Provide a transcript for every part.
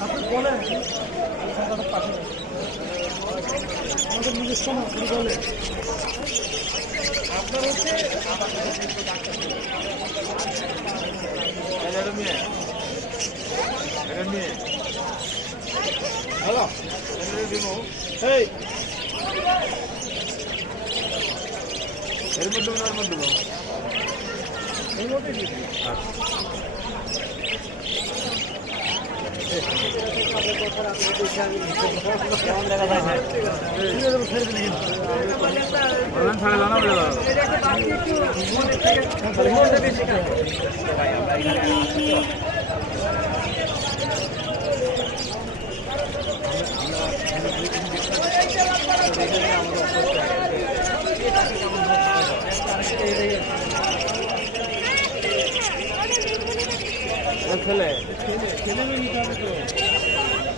আপনি বলেন আমাদের নিজস্ব না বলে আপনার হচ্ছে হ্যালো এই এর মধ্যে খেলে খেলে নিতে হবে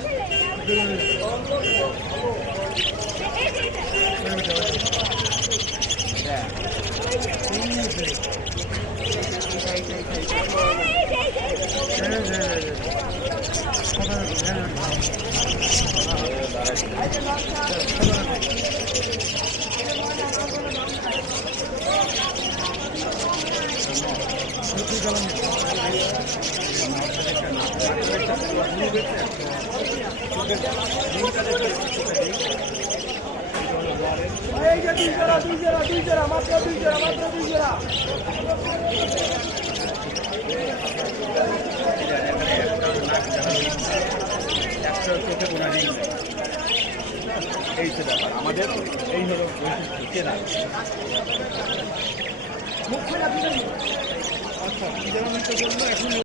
এই তো ব্যাপার আমাদের এই হলো কেনা।